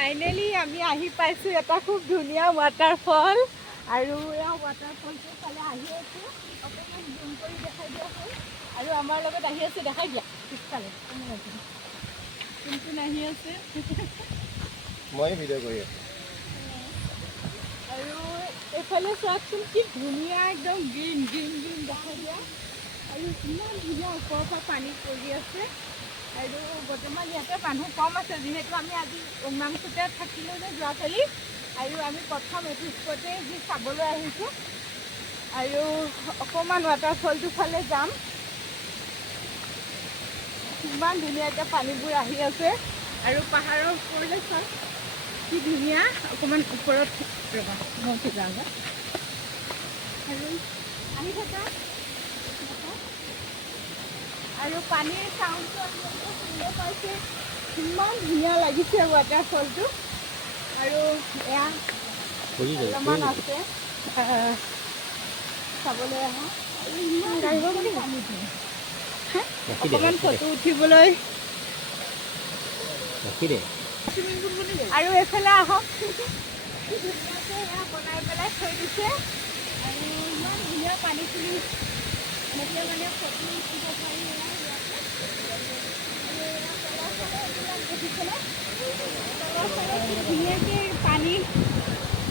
finally আমি আহি পাইছোঁ এটা খুব ধুনীয়া ৱাটাৰফল আৰু এয়া ৱাটাৰফলটোৰ ফালে আহি আছোঁ অকণমান জুম কৰি দেখাই দিয়া হ'ল আৰু আমাৰ লগত আহি আছে দেখাই দিয়া পিছফালে কোন কোন আহি আছে মই ভিডিঅ' কৰি আছোঁ আৰু এইফালে চাওকচোন কি ধুনীয়া একদম গ্ৰীণ গ্ৰীণ গ্ৰীণ দেখাই দিয়া আৰু ইমান ধুনীয়া ওপৰৰ পৰা পানী পৰি আছে আৰু বৰ্তমান ইয়াতে মানুহ কম আছে যিহেতু আমি আজি উমাংচুতে থাকিলোঁ যে যোৱাকালি আৰু আমি প্ৰথম এইটো স্পটে যি চাবলৈ আহিছোঁ আৰু অকণমান ৱাটাৰফলটোৰ ফালে যাম ইমান ধুনীয়াকৈ পানীবোৰ আহি আছে আৰু পাহাৰৰ ওপৰলৈ চাওক কি ধুনীয়া অকণমান ওপৰত ৰ'বা মই উঠি যাওঁ আৰু আহি থাকা আৰু পানীৰ চাউণ্ডটো আপোনালোকে শুনিব পাইছে ইমান ধুনীয়া লাগিছে ৱাটাৰফলটো আৰু এয়া অলপমান আছে চাবলৈ আহা আৰু ইমান পানীটো অকণমান ফটো উঠিবলৈ আৰু এইফালে আহক ধুনীয়াকৈ এয়া বনাই পেলাই থৈ দিছে আৰু ইমান ধুনীয়া পানীখিনি এনেকৈ মানে ফটো উঠিব পাৰি ধুনীয়াকৈ পানী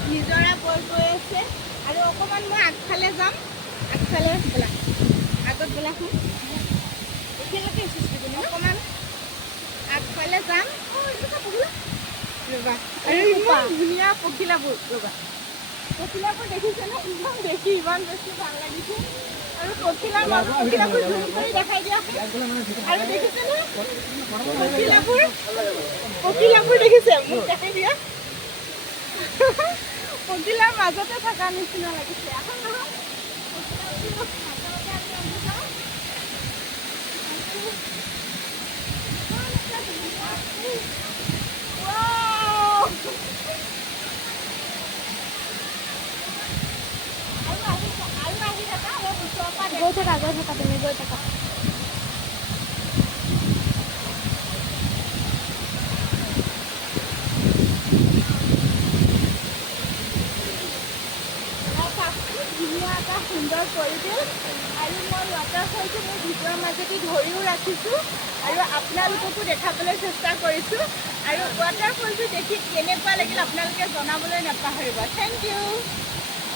নিজৰা বৈ গৈ আছে আৰু অকণমান মই আগফালে যাম আগফালে বোলা আগত বোলাখন এতিয়ালৈকে অকণমান আগফালে যাম ৰ'বা আৰু ইমান ধুনীয়া পখিলাবোৰ ৰ'বা পখিলাবোৰ দেখিছেনে ইমান দেখি ইমান বেছি ভাল লাগিছে আৰু পখিলাৰ মাজত পখিলাবোৰ জুম কৰি দেখাই দিয়া আৰু দেখিছেনে পখিলাবোৰ দেখিছে মোক দেখাই দিয়া পখিলাৰ মাজতে থকা নিচিনা লাগিছে এখন নহয় গৈ থাকা তুমি গৈ থাকা ধুনীয়া এটা সুন্দৰ পৰিৱেশ আৰু মই ৱাটাৰফলটো মোৰ ভিতৰৰ মাজেদি ধৰিও ৰাখিছোঁ আৰু আপোনালোককো দেখাবলৈ চেষ্টা কৰিছোঁ আৰু ৱাটাৰফলটো দেখি কেনেকুৱা লাগিল আপোনালোকে জনাবলৈ নাপাহৰিব থেংক ইউ